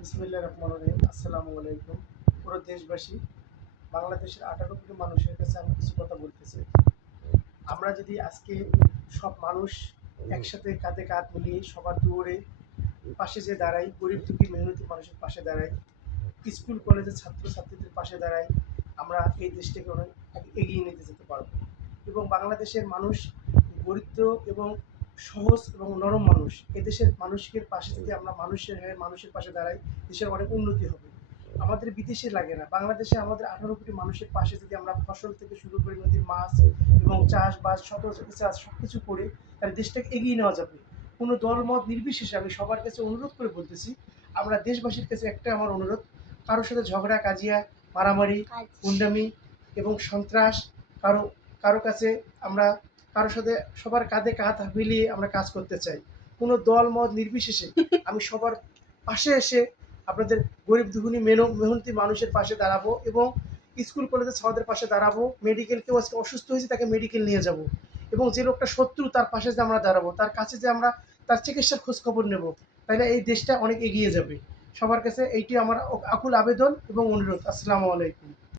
বিসমিল্লাহির রহমানির রহিম। আসসালামু আলাইকুম। পুরো দেশবাসী, বাংলাদেশের 18 কোটি মানুষের কাছে আমি কিছু কথা বলতে চাই। আমরা যদি আজকে সব মানুষ একসাথে কাঁধে কাঁধ মিলিয়ে সবার দুয়ারে পাশে যে দাঁড়াই, গরিব দুঃখী মেহনতি মানুষের পাশে দাঁড়াই, স্কুল কলেজের ছাত্রছাত্রীদের পাশে দাঁড়াই, আমরা এই দেশটাকে অনেক এগিয়ে নিতে যেতে পারবো। এবং বাংলাদেশের মানুষ দরিদ্র এবং সহজ এবং নরম মানুষ। এদেশের মানুষের পাশে যদি আমরা মানুষের পাশে দাঁড়াই, দেশের অনেক উন্নতি হবে। আমাদের বিদেশে লাগে না, বাংলাদেশে আমাদের 18 কোটি মানুষের পাশে যদি আমরা ফসল থেকে শুরু করে নদীর মাছ এবং চাষবাস চাষ সব কিছু করে তাহলে দেশটাকে এগিয়ে নেওয়া যাবে। কোনো দলমত নির্বিশেষে আমি সবার কাছে অনুরোধ করে বলতেছি, আমরা দেশবাসীর কাছে একটা আমার অনুরোধ, কারোর সাথে ঝগড়া কাজিয়া মারামারি গুন্ডামি এবং সন্ত্রাস কারো কারো কাছে আমরা কারোর সাথে সবার কাঁধে কাঁধ মিলিয়ে আমরা কাজ করতে চাই। কোনো দল মত নির্বিশেষে আমি সবার পাশে এসে আপনাদের গরিব দুঃখী মেহনতি মানুষের পাশে দাঁড়াবো এবং স্কুল কলেজের ছাত্রদের পাশে দাঁড়াবো। মেডিকেল কেউ আজকে অসুস্থ হয়েছে, তাকে মেডিকেল নিয়ে যাব এবং যে লোকটা শত্রু তার পাশে যে আমরা দাঁড়াবো, তার কাছে যে আমরা তার চিকিৎসার খোঁজ খবর নেব, তাইলে এই দেশটা অনেক এগিয়ে যাবে। সবার কাছে এইটি আমার আকুল আবেদন এবং অনুরোধ। আসসালামু আলাইকুম।